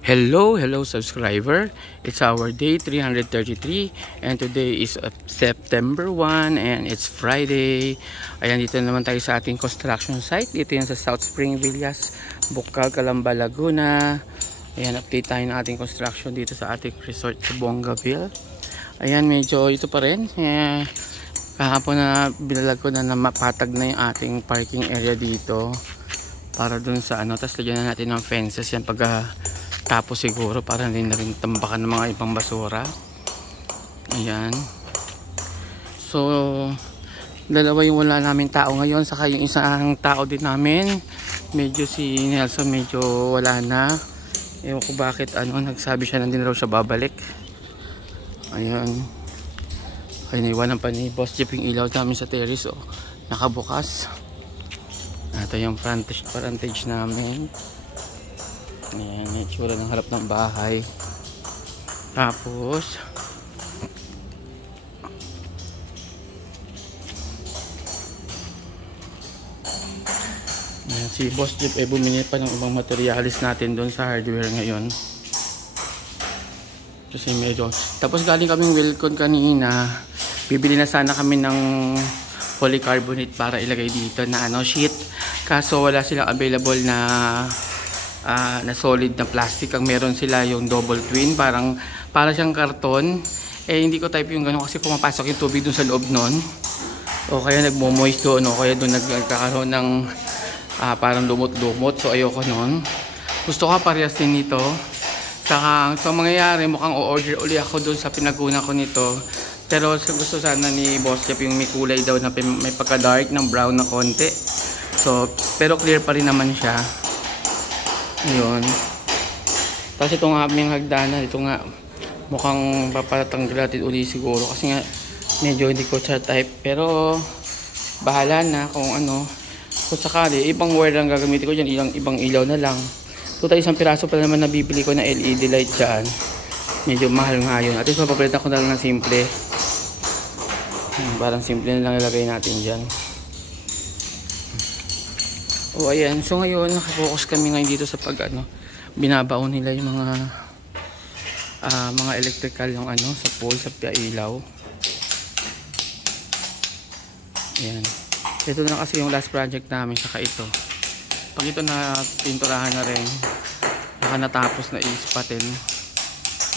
Hello subscriber. It's our day 333 and today is September 1 and it's Friday. Ayan, dito naman tayo sa ating construction site. Dito yan sa South Spring Villas, Bukal, Calamba, Laguna. Ayan, update tayo ng ating construction dito sa ating resort sa Bongaville. Ayan, medyo ito pa rin. Kahapon na binalag ko na mapatag na yung ating parking area dito para dun sa ano. Tapos lagyan na natin ng fences yan pag tapos siguro para hindi na rin tambakan ng mga ibang basura. Ayan. So, dalawa yung wala namin tao ngayon. Saka yung isang tao din namin. Medyo si Nelson medyo wala na. Ewan ko bakit nagsabi siya na din raw siya babalik. Ayan. Ay, naiwanan pa ni Boss Jeep yung ilaw namin sa terrace. Nakabukas. Ito yung frontage namin. Ayan, yung itsura ng harap ng bahay. Tapos ayan, si Boss Jeep bumili pa ng ibang materialis natin doon sa hardware ngayon. Kasi medyo, tapos galing kaming Wilcon kanina. Bibili na sana kami ng polycarbonate para ilagay dito na sheet. Kaso wala silang available na solid na plastic. Ang meron sila yung double twin, para siyang karton. Hindi ko type yung gano'n kasi pumapasok yung tubig dun sa loob nun, o kaya nagmo-moist doon, o kaya doon nagkakaroon ng parang lumot-lumot. So ayoko nun. Gusto ko parehas din nito. Saka so mangyayari, mukhang o-order uli ako doon sa pinaguna ko nito. Pero gusto sana ni Boss Jeff yung may kulay daw na may pagka-dark ng brown na konti. So pero clear pa rin naman siya. Ayun. Tapos ito nga aming hagdanan. Ito nga mukhang papatanggal natin uli siguro. Kasi nga medyo hindi ko siya type. Pero bahala na kung kung sakali. Ibang wire lang gagamitin ko dyan. Ibang ilaw na lang. Ito tayo isang piraso pa naman nabibili ko na LED light dyan. Medyo mahal nga yun. At least mapapalitan ko na lang ng simple. Parang simple na lang ilagay natin dyan. O ayan, so ngayon nakafocus kami ngayon dito sa binabaon nila yung mga electrical yung sa pole, sa ilaw. Ayan. Ito na kasi yung last project namin, saka ito. Pag ito na pinturahan na rin, saka natapos na ispatin,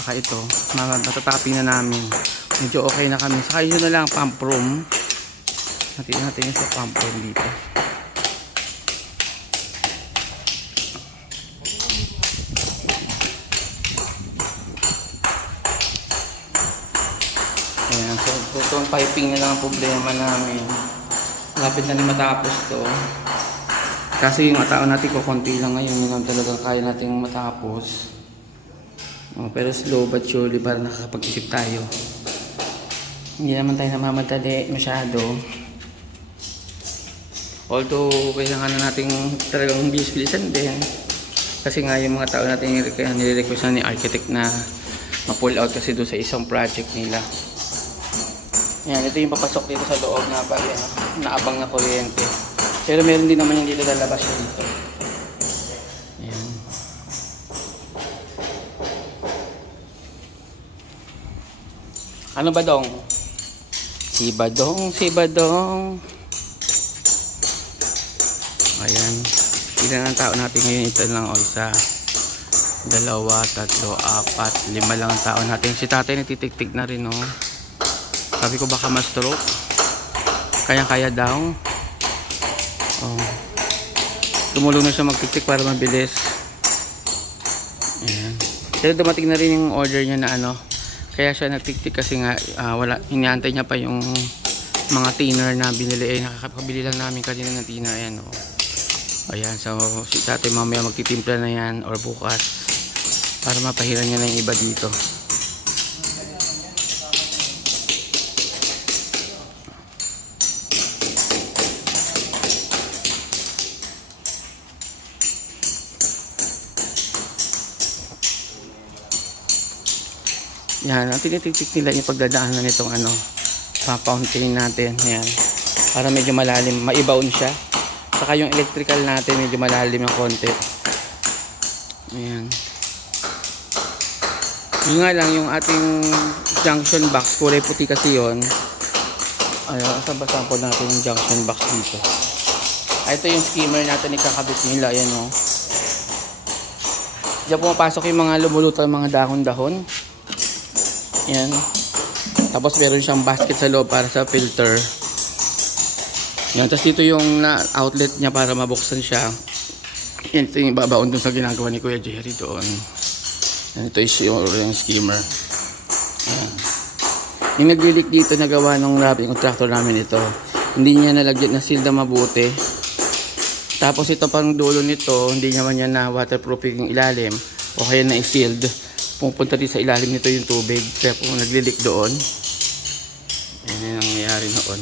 saka ito, natataping na namin. Medyo okay na kami. Saka yun na lang, pump room. Natin yung sa pump room dito. Ayan, so itong piping na lang ang problema namin. Lapit na rin matapos to. Kasi yung tao natin kukunti lang ngayon. Yun lang talagang kaya natin matapos. Pero slow but surely para nakakapag-isip tayo. Hindi naman tayo namamadali masyado. Although kailangan na natin talagang bilis-bilisan din. Kasi nga yung mga tao natin nire-request na ni architect na ma-pull out kasi doon sa isang project nila. Yan, ito yung papasok dito sa loob na naabang na kuryente. Pero meron din naman yung dito lalabas yun dito. Yan. Ano ba dong? Si Badong. Ayan. Ilan ang tao natin ngayon? Ito lang o isa. 2, 3, 4, 5 lang ang tao natin. Si tatay natitik-tik na rin Sabi ko baka ma-stroke. Kaya daw. Tumulong na siya magtik-tik para mabilis. Ayan. Pero dumating na rin yung order niya na kaya siya nagtik-tik kasi nga hinaantay niya pa yung mga thinner na binili. Nakakabili lang namin kanina ng thinner. Ayan Ayan, so si tatay mamaya magtitimpla na yan or bukas para mapahiran niya na yung iba dito. Yan, ang tinitik-tik nila yung pagdadaanan nitong pa-fountain natin. Yan, para medyo malalim, maibaon siya. Saka yung electrical natin medyo malalim ng konti. Ayan. Yun nga lang yung ating junction box, kulay puti kasi yun. Ayun, sample natin yung junction box dito. Ito yung skimmer natin, ikakabit nila. Ayan o. Diyan pumapasok yung mga lumulutang mga dahon-dahon. Ayan. Tapos meron siyang basket sa loob para sa filter. Ayan. Tapos dito yung outlet niya para mabuksan siya. Ayan, ito yung babaon dun sa ginagawa ni Kuya Jerry doon. Ayan, ito is yung skimmer. Ayan. Yung nag-leak dito nagawa ng wrapping contractor namin ito. Hindi niya nalagyan na seal na mabuti. Tapos ito pang dulo nito, hindi naman niya na waterproofing yung ilalim o kaya na i-sealed. Pupunta din sa ilalim nito yung tubig. Kaya kung nag-leak doon, yan yung nangyayari noon.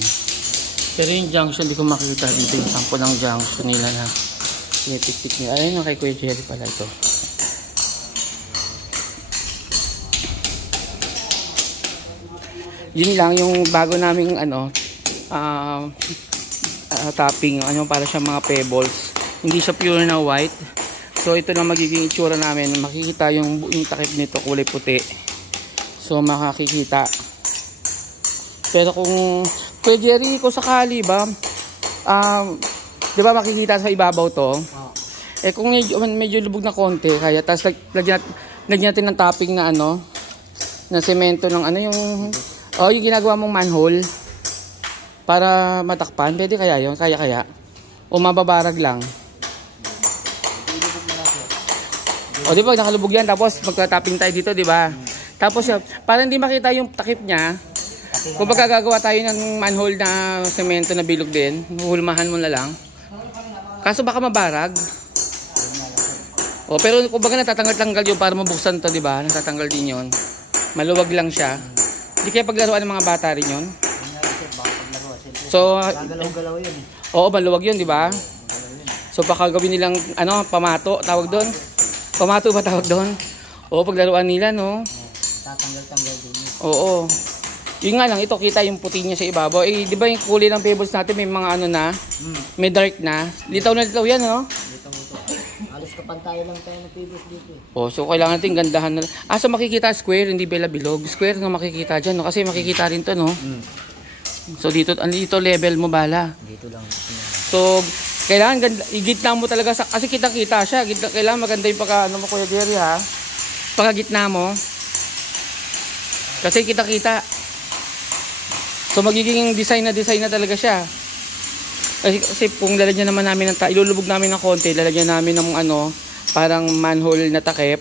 Pero yung junction, hindi ko makikita dito yung sample ng junction nila na pinitik-tik nila. Ayun yung kay Kuya Jerry pala ito. Yun lang yung bago naming topping, para siya mga pebbles. Hindi siya pure na white. So ito na magiging itsura namin. Makikita yung takip nito kulay puti. So makakikita. Pero kung Kuya Jerry, kung sakali ba, di ba makikita sa ibabaw to? Eh kung medyo lubog na konti, kaya tapos lagyan natin ng topping na na semento ng yung yung ginagawa mong manhole para matakpan, pwede kaya yun? Kaya o mababarag lang. O di ba nakalubog yan, tapos magka-topping tayo dito, di ba? Tapos para hindi makita yung takip niya, kung gagawa tayo ng manhole na semento na bilog din, hulmahan mo na lang. Kaso baka mabarag. O pero kung baga natatanggal-tanggal yun para mabuksan to, di ba? Natatanggal din yun. Maluwag lang siya. Hindi kaya paglaruan ng mga bata rin yun. So, galaw-galaw yun. Oo, maluwag yun, di ba? So, baka gawin nilang, pamato, tawag doon. Pamato ba tawag doon? Oo, paglaruan nila, no? Tatanggal-tanggal din yun. Oo. Yun nga lang, ito, kita yung puti niya sa ibabaw. Eh, di ba yung kulay ng pebbles natin, may mga may dark na. Litaw na litaw yan, no? Litaw-litaw. Alis kapantay lang tayo ng pebbles dito. Oh, so kailangan natin gandahan na. So makikita square, hindi bela bilog. Square na makikita dyan, no? Kasi makikita rin to, no? So dito level mo bala. Dito lang. So kailangan igitna mo talaga kasi kitang-kita siya. Kailangan maganda yung mo Kuya Jerry, ha. Pagkagitna mo. Kasi kitang-kita. So magiging design na talaga siya. Kasi kung lalagyan naman namin ilulubog namin ng konti, lalagyan namin ng parang manhole na takip.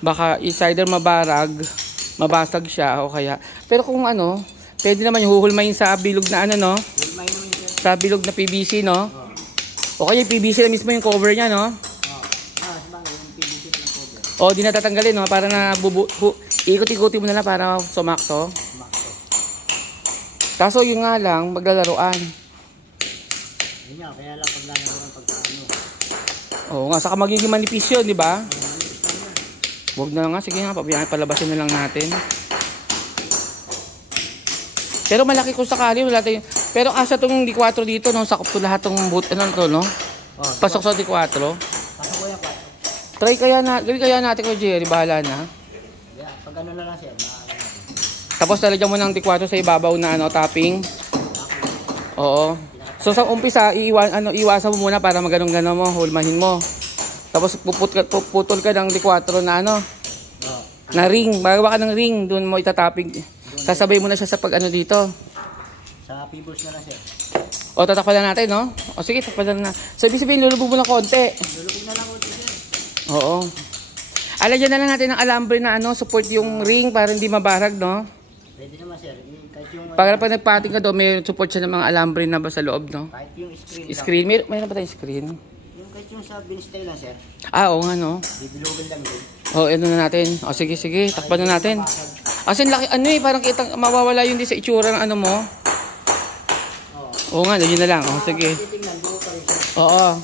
Baka either mabarag, mabasag siya o kaya. Pero kung pwede naman yung huhulmayin sa bilog na sa bilog na PVC, no? O kaya yung PVC na mismo yung cover niya, no? O di natatanggalin, no? Para na ikot-ikuti mo na lang para sumakto. Kaso yun nga lang, maglalaruan. Yun nga, kaya lang paglalaruan pagkaano. Oo nga, saka magiging manipis yun, di ba? Huwag na nga, sige nga, palabasin na lang natin. Pero malaki kung sakali, wala tayong. Pero asa itong D4 dito, no? Sakop to lahat ng boot, no? Pasok sa D4. Pasok ko yung 4. Try gawin kaya natin kay Jerry, bahala na. Yeah, pag na lang siya, tapos talagyan mo ng D4 sa ibabaw na topping. Oo. So sa umpisa, iwasan mo muna para maganong-ganon mo, hulmahin mo. Tapos puputol ka ng D4 na na ring, magawa ka ng ring, doon mo itatapping. Sasabay mo na siya sa dito. Sa pebbles na lang siya. O tatakpan na natin, no? O sige, takpan na. Sabihin lulubog mo na konti. Lulubog na lang konti siya. Oo. Alagyan na lang natin ng alambre na support yung ring para hindi mabarag, no? Pwede naman sir. Kahit yung pag nagpating ka doon, may support siya ng mga alambre na ba sa loob, no? Kahit yung screen. Screen? Mayroon pa tayong screen? Yung kahit yung sa binistay lang sir. Oo nga, no? Bibilogin lang din. O, na natin. O sige, takpan na natin. As in, laki, parang kitang mawawala yun din sa itsura ng mo. Oo nga, yun na lang. O, sige. Oo.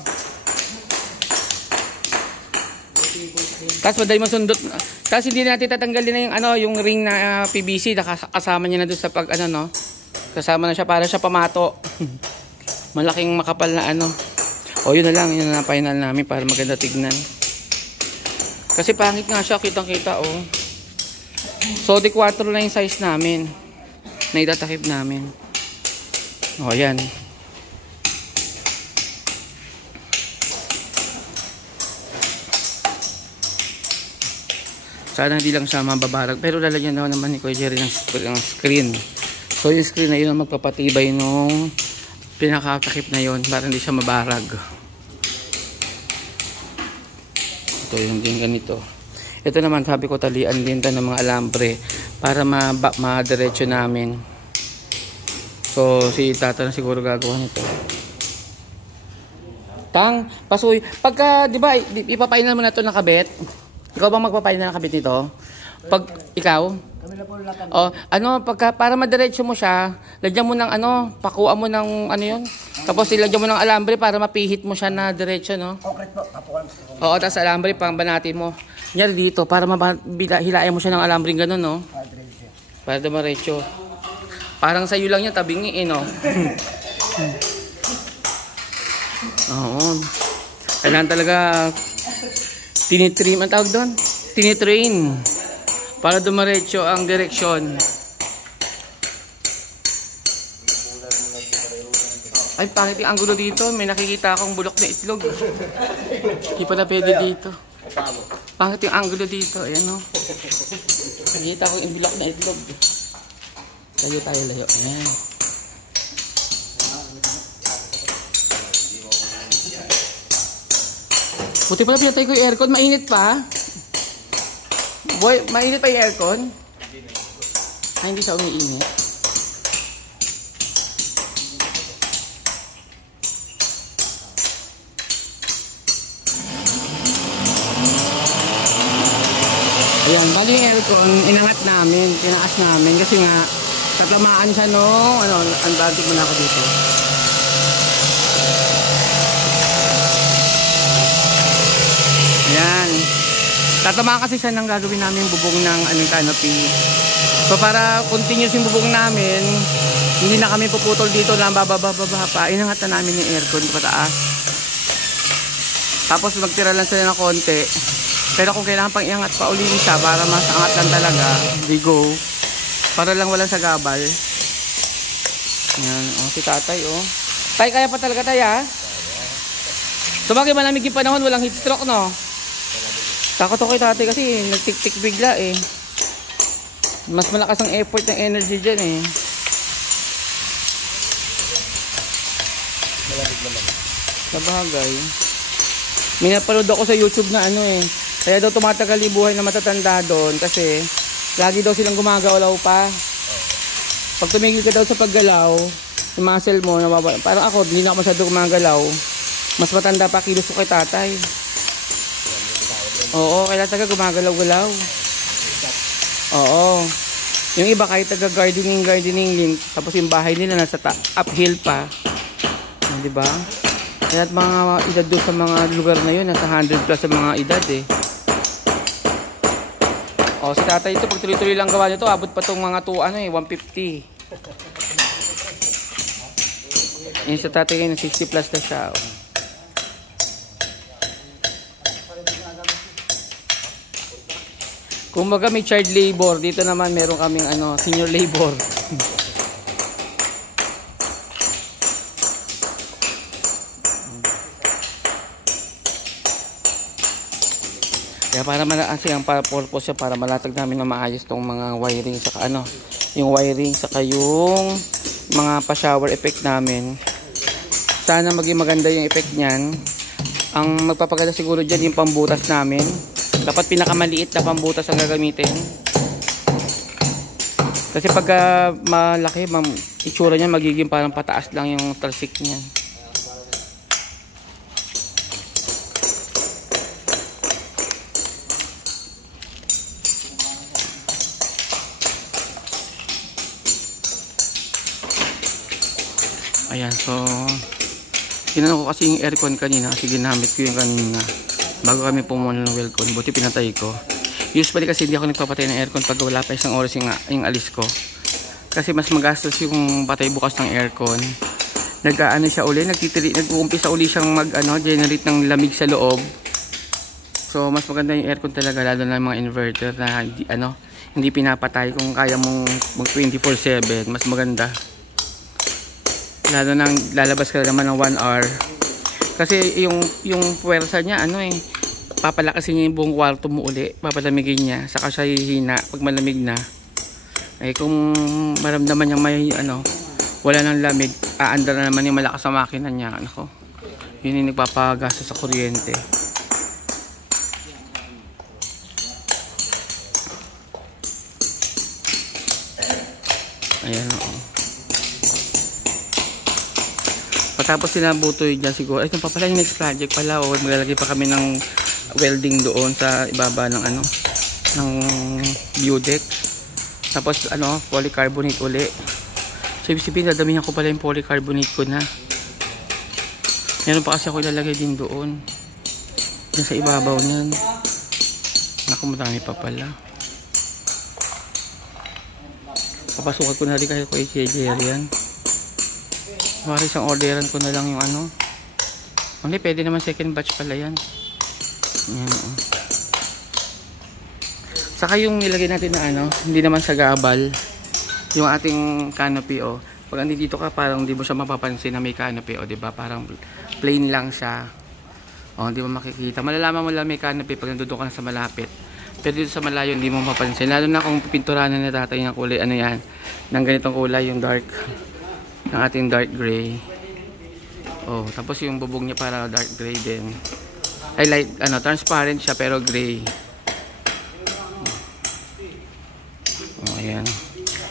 Tapos madali masundot. Tapos hindi natin tatanggalin na yung ring na PVC. Kasama niya na doon sa kasama na siya para siya pamato. Malaking makapal na O, yun na lang. Yun na final namin para maganda tignan. Kasi pangit nga siya, kitang-kita, So, di 4 na yung size namin na itatakip namin. O, yan. Sana hindi lang siya mababarag. Pero lalagyan daw naman ni Kuya Jerry ng screen. So, yung screen na yun ang magpapatibay nung pinakatakip na yun para hindi siya mabarag. Ito yung din ganito. Ito naman, sabi ko, talian din ng mga alambre para ma-diretso namin. So, si Tata na siguro gagawa nito. Tang, pasuy. Pagka, di ba, ipapainal mo na ito ng kabit? Ikaw ba magpapainal ng kabit nito? Pag ikaw? Kami na po lakad. O, para madiretso mo siya, lagyan mo ng pakuan mo ng yun. Tapos ilagyan mo ng alambre para mapihit mo siya na diretso, no? Concrete po, kapukan. Oo, tapos alambre pang banatin mo. Nyari dito, para hilain mo siya ng alambre gano'n, no? Para dumiretso. Parang sa'yo lang yan, tabingi, no? Oo. Kailangan talaga tinitrim, ang tawag doon? Tinitrain. Para dumiretso ang direksyon. Ay, pangit yung angulo dito. May nakikita akong bulok na itlog. Hindi pala pwede dito. Pangit yung angulo dito. Ayan, o. Nakikita ko yung bulok na itlog. Layo tayo, layo. Ayan. Buti pala pinatay ko yung aircon. Mainit pa. Boy, mainit pa yung aircon? Ay, hindi siya umiinit. Ayan, bali yung aircon, inangat namin, tinaas namin kasi nga tatamaan siya nung, antatik mo na ako dito. Ayan. Tatamaan kasi siya ng gagawin namin bubong ng canopy. So para continuous yung bubong namin, hindi na kami puputol dito na bababa pa. Inangat na namin yung aircon pataas. Tapos magtira lang sila ng konti. Pero kung kailangan pang iangat pa uli siya para mas angat lang talaga, we go. Para lang walang sagabal. Ayan, si tatay, Tay, kaya pa talaga tayo, ha? So bakit malamig yung panahon, walang heat stroke, no? Takot ako kay tatay kasi nagtik-tik bigla, Mas malakas ang effort ng energy dyan, Sa bagay. May napanood ako sa YouTube na kaya daw tumatagal yung buhay na matatanda doon kasi lagi daw silang gumagalaw pa. Pag tumigil ka daw sa paggalaw, yung muscle mo, parang ako, hindi na ako masyado gumagalaw. Mas matanda pa kilos ko kay tatay. Oo, kaya taga gumagalaw-galaw. Oo. Yung iba kahit taga gardening link, tapos yung bahay nila nasa uphill pa. Diba? Kaya at mga edad doon sa mga lugar na yun, nasa 100 plus sa mga edad O, si tatay ito, pag tuloy-tuloy lang gawa nito, abot pa itong mga 150. Yung sa tatay ngayon, 60 plus na siya. Kumbaga may child labor, dito naman meron kaming senior labor. Kaya para kasi ang purpose siya para malatag namin na maayos tong mga wiring saka yung wiring saka yung mga pa-shower effect namin. Sana maging maganda yung effect niyan. Ang magpapaganda siguro diyan yung pambutas namin. Dapat pinakamaliit na pambutas ang gagamitin. Kasi pag malaki, itsura niya magiging parang pataas lang yung talsik niya. Ayan, so tinanong ko kasi yung aircon kanina kasi ginamit ko yung kanina bago kami pumunta ng welcome. Buti pinatay ko. Usually kasi hindi ako nagpapatay ng aircon pag wala pa isang oras yung alis ko. Kasi mas magastos yung patay bukas ng aircon. Nag-ano siya uli, nag-uumpisa uli siyang generate ng lamig sa loob. So mas maganda yung aircon talaga, lalo na yung mga inverter na hindi pinapatay. Kung kaya mong mag 24/7, mas maganda. Lalo nang lalabas ka naman ng 1 hour. Kasi yung puwersa niya, ano eh, papalakasin niya yung buong kwarto mo uli. Papalamigin niya. Saka siya hihina pag malamig na. Eh kung maramdaman niya may ano, wala nang lamig, aandar na naman yung malakas na makina niya. Ano, yun yung nagpapagasa sa kuryente. Ayan o. Patapos sinabutoy dyan siguro. Ito pa pala yung next project pala. O maglalagay pa kami ng welding doon sa ibaba ng ano, ng view deck. Tapos ano, polycarbonate uli. So ibig sabihin, dadamihan ko pala yung polycarbonate ko na. Meron pa kasi ako ilalagay din doon. Diyan sa ibabaw niyan. Naku, madami pa pala. Papasukat ko na rin kayo kay KJ yan. Mara isang orderan ko na lang yung ano. Hindi, pwede naman second batch pala yan. Yan o. Saka yung nilagay natin na ano, hindi naman sa gabal. Yung ating canopy o. Pag andito ka, parang hindi mo siya mapapansin na may canopy o, diba? Parang plain lang siya. O, hindi mo makikita. Malalaman mo lang may canopy pag nandun ka na sa malapit. Pero dito sa malayo, hindi mo mapapansin. Lalo na kung pipinturahan na tatay ng kulay, ano yan, ng ganitong kulay, yung dark, ng ating dark gray. O, tapos yung bubog niya para dark gray din. Ay, light, ano, transparent siya pero gray. O, ayan.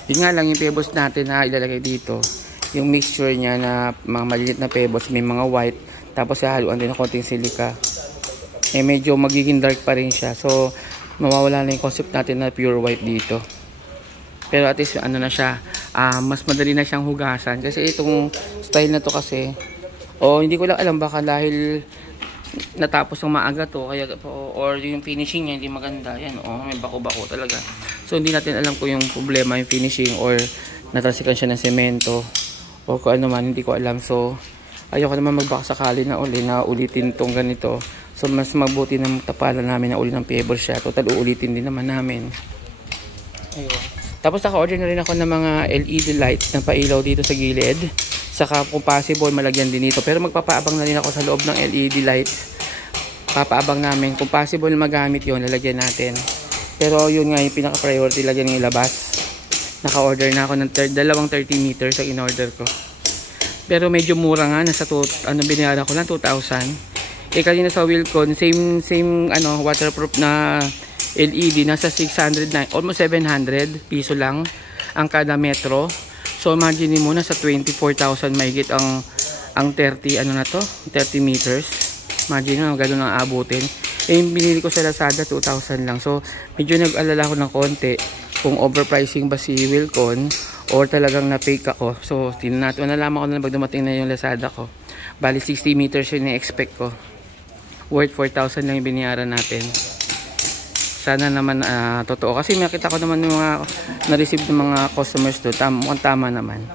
Yun nga lang yung pebbles natin na ilalagay dito. Yung mixture niya na mga maliliit na pebbles, may mga white. Tapos haluan din ng konting silica. Eh medyo magiging dark pa rin siya. So mawawala na yung concept natin na pure white dito. Pero at least ano na siya, mas madali na siyang hugasan. Kasi itong style na to kasi, hindi ko lang alam baka dahil natapos ng maaga to, kaya or yung finishing niya hindi maganda. Yan, may bako-bako talaga. So hindi natin alam kung yung problema yung finishing or natrasikan siya ng semento o kung ano man, hindi ko alam. So ayoko naman magbaka sakali na ulitin tong ganito. So mas mabuti na tapalan namin na uli ng pebble siya. Total uulitin din naman namin. Ayun. Tapos naka-order na rin ako ng mga LED lights na pailaw dito sa gilid. Saka kung possible malagyan din dito. Pero magpapaabang na rin ako sa loob ng LED light. Papaabang namin. Kung possible magamit yun, lalagyan natin. Pero yun nga yung pinaka-priority, lagyan yung labas. Naka-order na ako ng dalawang 30 meters ang in-order ko. Pero medyo mura nga. Nasa binayaran ko lang 2,000. Eh kanina sa Wilcon, same waterproof na LED. Nasa 600, almost 700 piso lang ang kada metro. So imagine mo na sa 24,000 mahigit ang 30 30 meters. Imagine mo gano'n ang abutin. Eh binili ko sa Lazada 2,000 lang. So medyo nag-alala ko ng konti kung overpricing ba si Wilcon or talagang na-fake ako. So tingnan natin, nalaman ko na pag dumating na yung Lazada ko. Bali 60 meters yung na-expect ko. Worth 4,000 lang yung binayaran natin. Sana naman totoo. Kasi nakita ko naman yung mga na-receive ng mga customers to. Tama naman.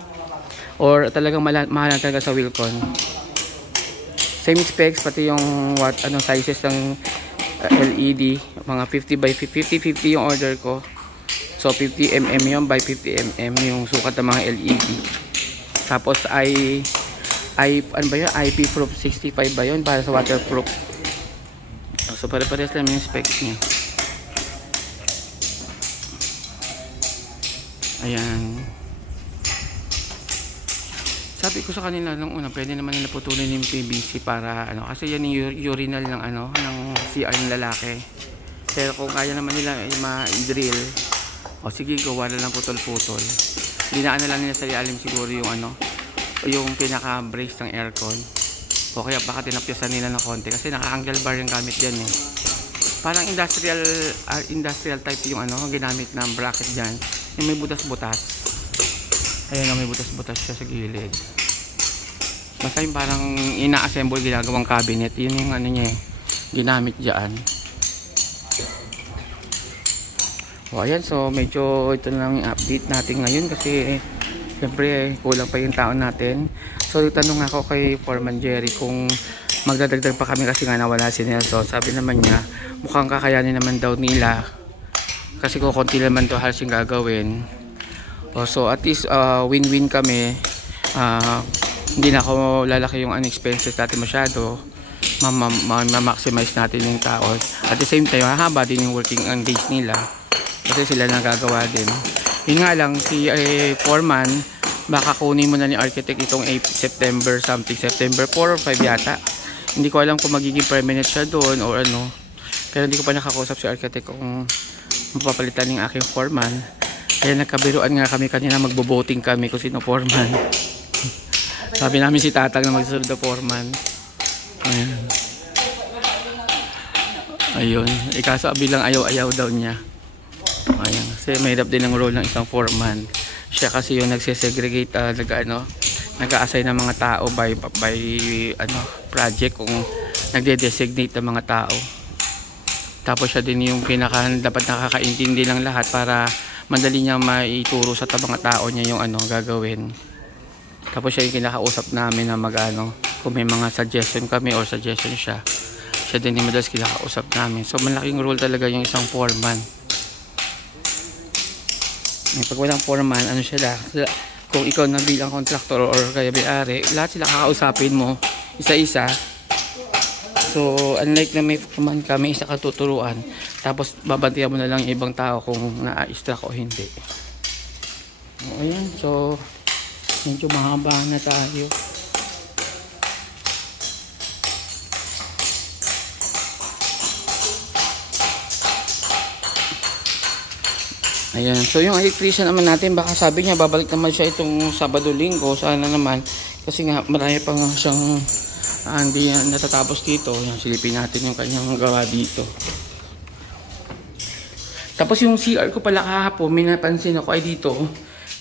Or talagang mahal talaga sa Wilcon. Same specs, pati yung sizes ng LED. Mga 50 by 50 yung order ko. So 50 mm yung by 50 mm yung sukat ng mga LED. Tapos ano ba yun? IP proof 65 ba yun? Para sa waterproof. So pare-pares lang yung specs niya. Ayan. Sabi ko sa kanila nung una, pwede naman nila putulin yung PVC para kasi yan yung urinal ng ng CR ng lalaki. Pero kung kaya naman nila ma-drill, sige, gawa na lang putol-putol. Dinaan na lang nila sa ilalim siguro yung pinaka-brace ng aircon. O kaya baka tinapyasan nila ng konti kasi naka-angle bar yung gamit dyan eh. Parang industrial type yung ginamit na bracket dyan. Yung may butas-butas. Ayan, may butas-butas siya sa gilid. Basta yung parang ina-assemble ginagawang cabinet. Yun yung niya ginamit dyan. Ayan, so medyo ito na lang yung update natin ngayon kasi siyempre kulang pa yung taon natin. So tanong ako kay Foreman Jerry kung magdadagdag pa kami kasi nga nawala si Nelson. Sabi naman niya mukhang kakayanin naman daw nila Kasi kung konti naman to halos yung gagawin. So at least win-win kami. Hindi na ako lalaki yung expenses natin masyado. Ma-maximize natin yung tao. At the same time, hahaba din yung working days nila. Kasi sila nagagawa din. Yun nga lang, si foreman, baka kunin mo na ni architect itong September 4 or 5 yata. Hindi ko alam kung magiging permanent siya doon or ano. Pero hindi ko pa nakakausap si architect kung mapapalitan ng aking foreman. Kaya nagkabiruan nga kami kanina, magbo-voting kami kung sino foreman. Sabi namin si Tatang na magsusunod na foreman. Ayun. Ikaso bilang ayaw-ayaw daw niya. Ayan. Kasi mahirap din ang role ng isang foreman. Siya kasi yung nagsesegregate, nag-a-assign ng mga tao by project kung nagde-designate ng mga tao. Tapos siya din yung dapat nakakaintindi ng lahat para madali niya maituro sa mga tao niya yung gagawin. Tapos siya yung kinakausap namin na kung may mga suggestion kami or suggestion siya din yung madalas kinakausap namin. So malaking role talaga yung isang foreman. Pag walang foreman, siya kung ikaw na bilang contractor or kaya may-ari, lahat sila kakausapin mo isa-isa. So unlike na may foreman ka, may isa ka tuturuan, tapos babantiyan mo na lang yung ibang tao kung na-extract o hindi. Ayan, so medyo mahaba na tayo. Ayan, so yung electrician naman natin, baka sabi niya babalik naman siya itong Sabado-Linggo, sana naman, kasi nga marami pa nga siyang hindi natatapos dito. Yan, silipin natin yung kanyang gawa dito. Tapos yung CR ko pala kahapon, may napansin ako ay dito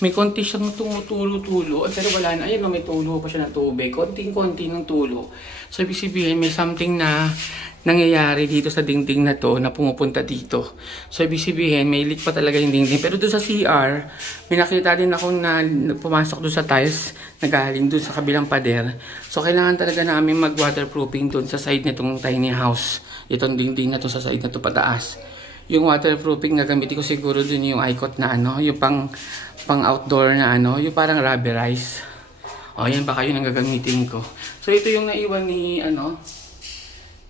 may konti siyang tumutulo-tulo, pero wala na. Ayan, may tulo pa siya ng tubig, konting-konti ng tulo. So ibig sabihin may something na nangyayari dito sa dingding na to na pumupunta dito. So ibig sabihin may leak pa talaga yung dingding. Pero doon sa CR, may nakita din ako na pumasok doon sa tiles na galing doon sa kabilang pader. So kailangan talaga namin mag-waterproofing doon sa side nitong tiny house. Itong dingding na to sa side na to pataas. Yung waterproofing na gamitin ko siguro doon yung icot na yung pang outdoor na yung parang rubberize. O yan, baka yun ang gagamitin ko. So ito yung naiwan ni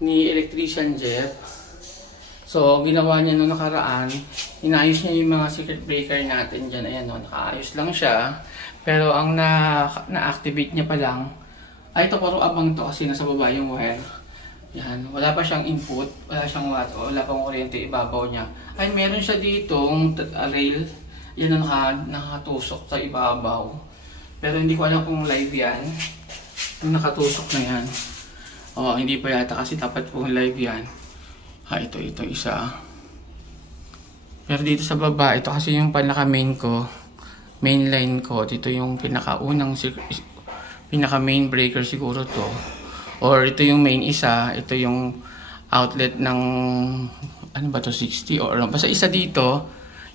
ni electrician Jeff. So ginawa niya nung nakaraan, inayos niya yung mga circuit breaker natin dyan. Ayan, nakaayos lang siya. Pero ang na-activate niya pa lang, ay ito parang abang to kasi nasa baba yung wire. Yan, wala pa siyang input, wala siyang watt, wala pang kuryente ibabaw niya. Ay meron siya ditong rail, yan ang nakatusok sa ibabaw. Pero hindi ko alam kung live yan, yung nakatusok na yan. Hindi pa yata kasi dapat kung live yan. Ito isa. Pero dito sa baba, ito kasi yung pinaka main line ko. Dito yung pinaka main breaker siguro to. Or ito yung main isa, ito yung outlet ng, 60 or basta isa dito,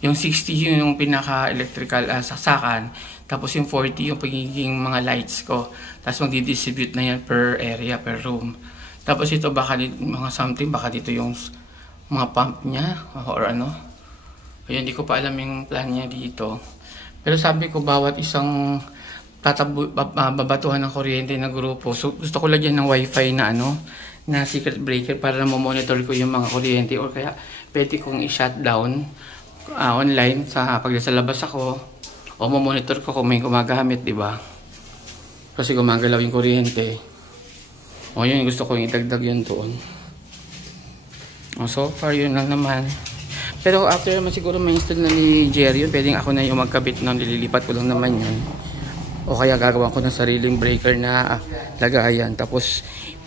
yung 60 yung pinaka-electrical saksakan, tapos yung 40 yung pagiging mga lights ko, tapos magdi-distribute na yan per area, per room. Tapos ito baka mga something, baka dito yung mga pump niya, or ayun, hindi ko pa alam yung plan niya dito. Pero sabi ko, bawat isang babatuhan ng kuryente na grupo. So gusto ko lagyan ng wifi na na circuit breaker para mo-monitor ko yung mga kuryente, or kaya pwede kong i-shutdown online pag nasa labas ako, o mo-monitor ko kung may gumagamit, di ba? Kasi gumagalaw yung kuryente. Yun, gusto ko yung idagdag yun doon. So far yun lang naman. Pero after naman siguro ma-install na ni Jerry yun, pwedeng ako na yung magkabit nun, nililipat ko lang naman yun. O kaya gagawa ko ng sariling breaker na lagayan. Tapos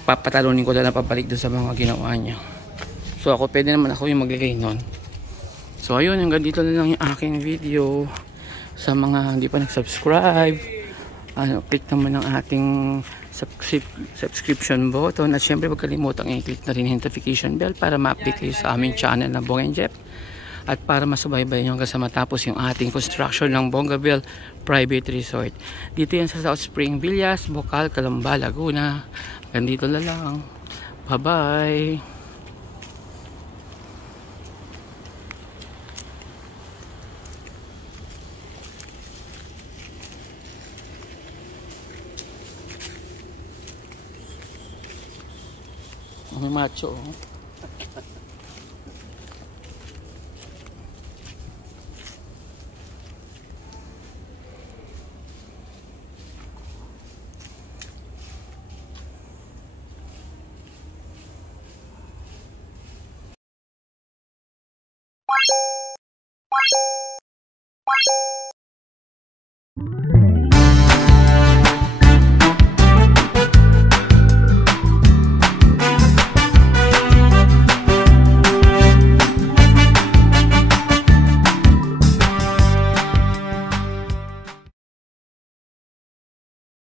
papatalunin ko na lang papalik doon sa mga ginawa niya. So ako pwede naman ako yung maglagay nun. So ayun, hanggang dito na lang yung aking video. Sa mga hindi pa nag-subscribe, click naman ang ating subscription button. At syempre huwag kalimutang i-click na rin yung notification bell para ma-update kayo sa aming channel na Bong and Jeff. At para masubaybay nyo hanggang sa matapos yung ating construction ng Bongaville Private Resort. Dito yan sa South Spring Villas, Bocal, Calamba, Laguna. Hanggang dito na lang. Bye-bye! May macho. Oh.